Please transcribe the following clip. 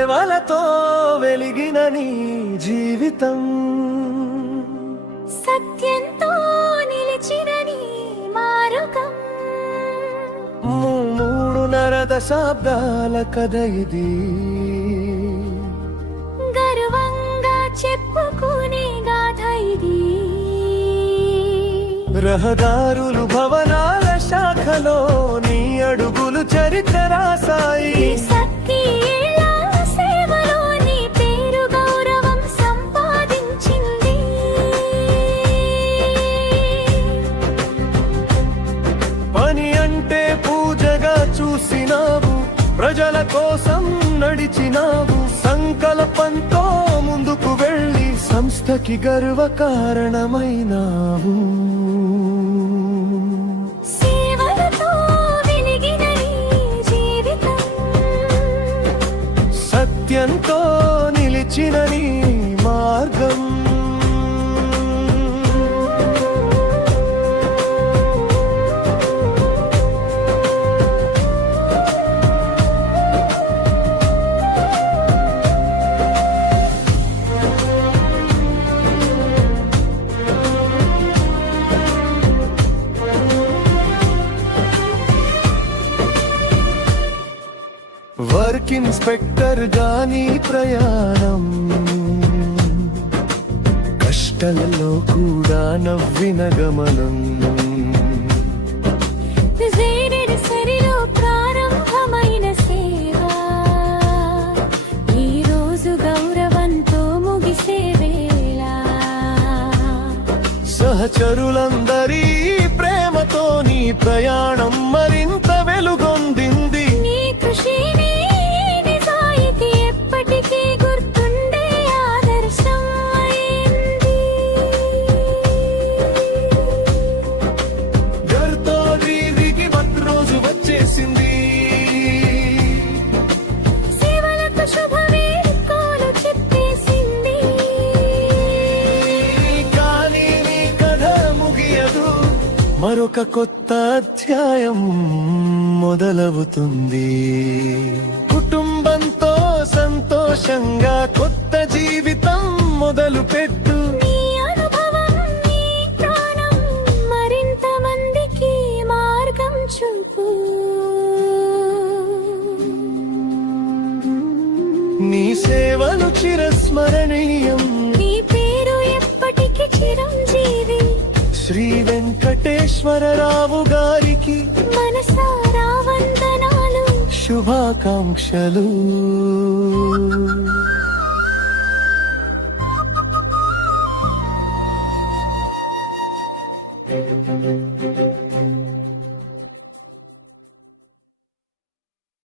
సేవలతో వెలిగిన నీ జీవితం, సత్యంతో నిలిచిన నీ మార్గం, 3.5 దశాబ్దాల కథ ఇది, గర్వంగా చెప్పుకునే గాథ ఇది. రహదారులు భవనాల శాఖలో నీ అడుగులు చరిత్ర రాసాయి. సేవలో నీ పేరు గౌరవం సంపాదించింది. పని అంటే పూజగా చూసినావు, ప్రజల కోసం నడిచినావు, సంకల్పంతో ముందుకు వెళ్ళి సంస్థకి గర్వ కారణమైనావు. సేవలతో వెలిగిన నీ జీవితం, సత్యంతో నిలిచిన నీ మార్గం, వర్క్ ఇన్స్పెక్టర్ గాని ప్రయాణం, కష్టాలలో కూడా నవ్విన గమనం, సరిలో ప్రారంభమైన సేవ ఈ రోజు గౌరవంతో ముగిసే వేళ. సహచరులందరి ప్రేమతో నీ ప్రయాణం మరింత వెలుగొందింది. నీ కృషి నిజాయితీ ఎప్పటికీ గుర్తుండే ఆదర్శం అయింది. గర్తో దీవికి రోజు వచ్చేసింది, సేవలకు శుభవేడుకలు చెప్పేసింది. కానీ నీ కథ ముగియదు, మరొక కొత్త అధ్యాయం మొదలవుతుంది. కుటుంబంతో సంతోషంగా కొత్త జీవితం మొదలు పెట్టు. నీ అనుభవం, నీ ప్రాణం మరింత మందికి మార్గం చూపు. నీ సేవలు చిరస్మరణీయం, నీ పేరు ఎప్పటికీ చిరంజీవి. శ్రీ వెంకటేశ్వరరావు గారికి మనసారా వందనాలు, శుభాకాంక్షలు.